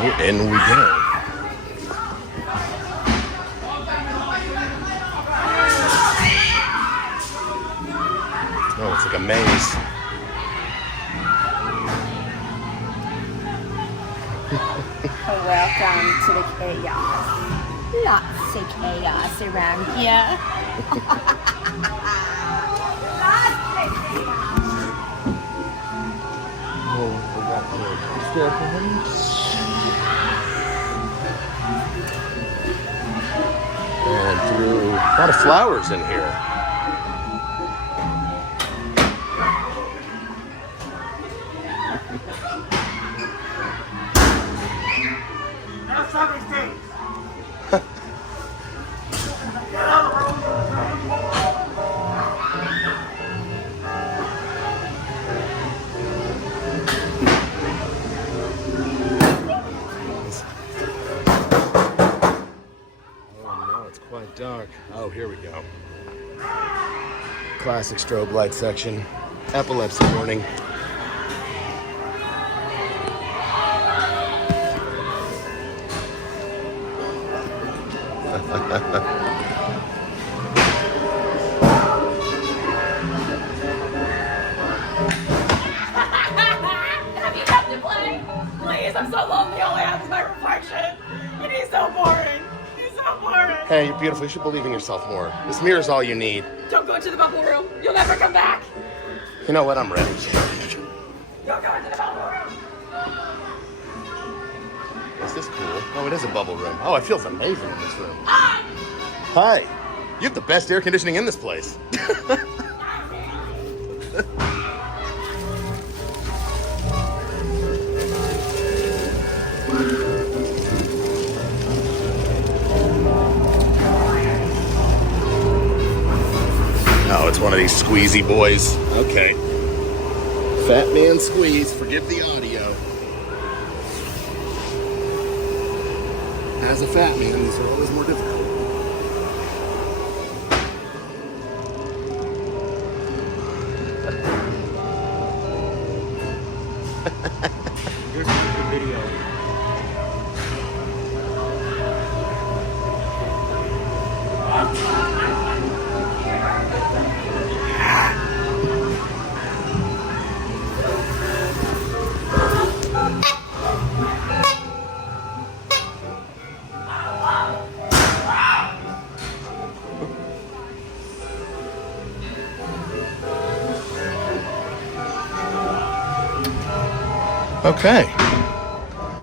Oh, in we go. Oh, it's like a maze. Welcome to the chaos. Lots of chaos around here. Oh, I forgot and through a lot of flowers in here. Quite dark. Oh, here we go. Classic strobe light section. Epilepsy warning. Have you come to play? Please, I'm so lonely. All I have is my reflection. And he's so boring. Hey, you're beautiful. You should believe in yourself more. This mirror's all you need. Don't go into the bubble room. You'll never come back. You know what? I'm ready. Don't go into the bubble room. Is this cool? Oh, it is a bubble room. Oh, it feels amazing in this room. Ah! Hi. You have the best air conditioning in this place. Oh, it's one of these squeezy boys. Okay. Fat man squeeze. Forgive the audio. As a fat man, these are always more difficult. Here's the video. Okay.